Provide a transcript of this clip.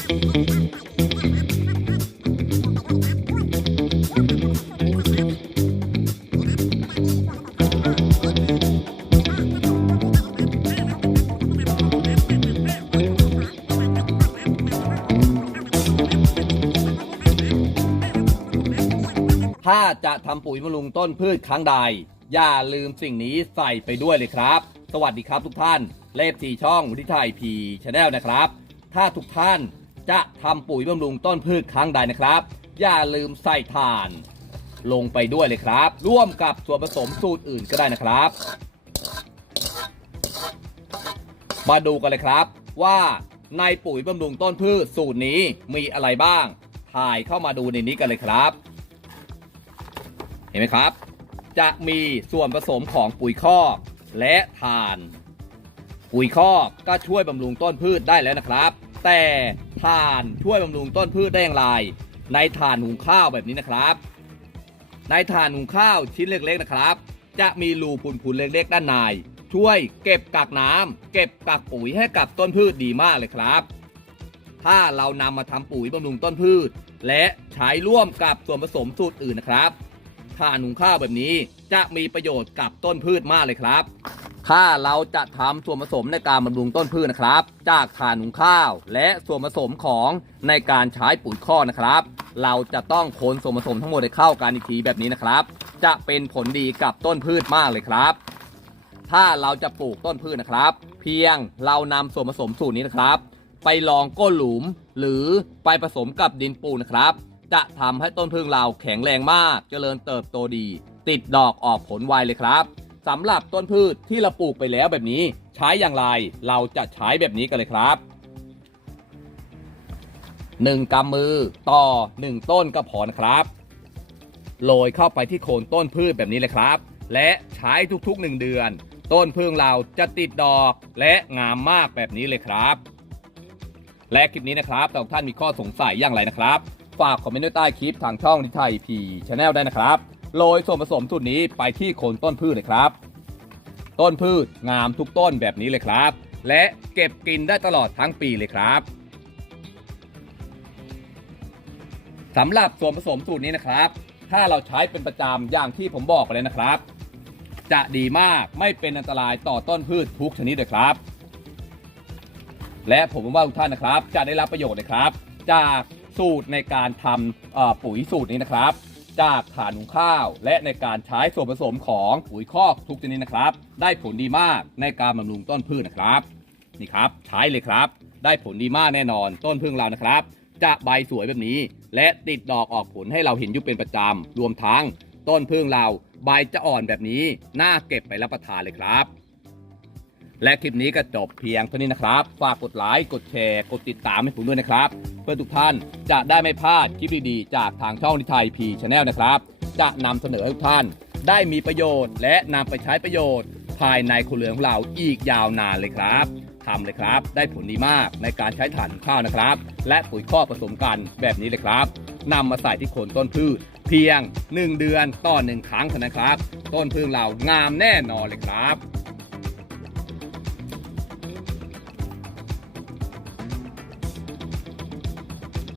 ถ้าจะทำปุ๋ยบำรุงต้นพืชครั้งใด อย่าลืมสิ่งนี้ใส่ไปด้วยเลยครับ สวัสดีครับทุกท่าน เลขที่ช่องวิทิไทยพีชาแนลนะครับ ถ้าทุกท่าน จะทำปุ๋ยบำรุงต้นพืชครั้งใดนะครับ อย่าลืมใส่ถ่าน ลงไปด้วยเลยครับ ร่วมกับส่วนผสมสูตรอื่นก็ได้นะครับ มาดูกันเลยครับ ว่าในปุ๋ยบำรุงต้นพืชสูตรนี้มีอะไรบ้าง ถ่ายเข้ามาดูในนี้กันเลยครับ เห็นไหมครับ จะมีส่วนผสมของปุ๋ยคอกและถ่าน ปุ๋ยคอกก็ช่วยบำรุงต้นพืชได้แล้วนะครับ แต่ ถ่านช่วยบำรุงต้นพืชได้อย่างไร ในถ่านหุงข้าวแบบนี้นะครับ ในถ่านหุงข้าวชิ้นเล็กๆนะครับ จะมีรูพุนๆเล็กๆ ด้านในช่วยเก็บกักน้ำเก็บกักปุ๋ยให้กับต้นพืชดีมากเลยครับ ถ้าเรานำมาทำปุ๋ยบำรุงต้นพืช และใช้ร่วมกับส่วนผสมสูตรอื่นนะครับถ่านหุงข้าวแบบนี้จะมีประโยชน์กับต้นพืชมากเลยครับ ถ้าเราจะทำส่วนผสมในการบำรุงต้นพืชนะครับ จากถ่านหุงข้าว และส่วนผสมของในการใช้ปุ๋ยคอนะครับ เราจะต้องคนส่วนผสมทั้งหมดให้เข้ากันอีกทีแบบนี้นะครับ จะเป็นผลดีกับต้นพืชมากเลยครับ ถ้าเราจะปลูกต้นพืชนะครับ เพียงเรานำส่วนผสมสูตรนี้นะครับ ไปลองก้นหลุม หรือไปผสมกับดินปูนนะครับ จะทำให้ต้นพึ่งเราแข็งแรงมากเจริญเติบโตดี ติดดอกออกผลไวเลยครับ สำหรับต้นพืชที่เราปลูกไปแล้วแบบนี้ใช้อย่างไร เราจะใช้แบบนี้กันเลยครับ 1กำมือต่อ 1 ต้นก็พอนะครับโรยเข้าไปที่โคนต้นพืชแบบนี้เลยครับ และใช้ทุกๆ 1 เดือน ต้นพึ่งเราจะติดดอกและงามมากแบบนี้เลยครับ และคลิปนี้นะครับถ้าท่านมีข้อสงสัยอย่างไรนะครับ ฝากคอมเมนต์ไว้ใต้คลิปทางช่องนิทยพีชาแนลได้นะครับ โรยส่วนผสมสูตรนี้ไปที่โคนต้นพืชเลยครับ ต้นพืชงามทุกต้นแบบนี้เลยครับ และเก็บกินได้ตลอดทั้งปีเลยครับสำหรับส่วนผสมสูตรนี้นะครับ ถ้าเราใช้เป็นประจำอย่างที่ผมบอกไปเลยนะครับ จะดีมากไม่เป็นอันตรายต่อต้นพืชทุกชนิดเลยครับ และผมว่าทุกท่านนะครับ จะได้รับประโยชน์นะครับ จากสูตรในการทำปุ๋ยสูตรนี้นะครับ จากถ่านหุงข้าว และในการใช้ส่วนผสมของปุ๋ยคอกทุกชนิดนะครับ ได้ผลดีมากในการบำรุงต้นพืชนะครับนี่ครับใช้เลยครับ ได้ผลดีมากแน่นอนต้นพึ่งเรานะครับ จะใบสวยแบบนี้ และติดดอกออกผลให้เราเห็นอยู่เป็นประจำรวมทั้ง ต้นพึ่งเราใบจะอ่อนแบบนี้น่าเก็บไปรับประทานเลยครับ และคลิปนี้ก็จบเพียงเท่านี้นะครับ ฝากกดไลค์ กดแชร์ กดติดตามให้ผมด้วยนะครับ เพื่อทุกท่านจะได้ไม่พลาดคลิปดีๆ จากทางช่องนิทายพีชาแนลนะครับ จะนำเสนอให้ทุกท่านได้มีประโยชน์ และนำไปใช้ประโยชน์ ภายในครัวเรือนของเราอีกยาวนานเลยครับทำเลยครับ ได้ผลดีมากในการใช้ถ่านข้าวนะครับ และปุ๋ยคอกผสมกันแบบนี้เลยครับนำมาใส่ที่โคนต้นพืชเพียง 1 เดือนต่อ1ครั้งเท่านั้นครับ ต้นพึ่งเรางามแน่นอนเลยครับ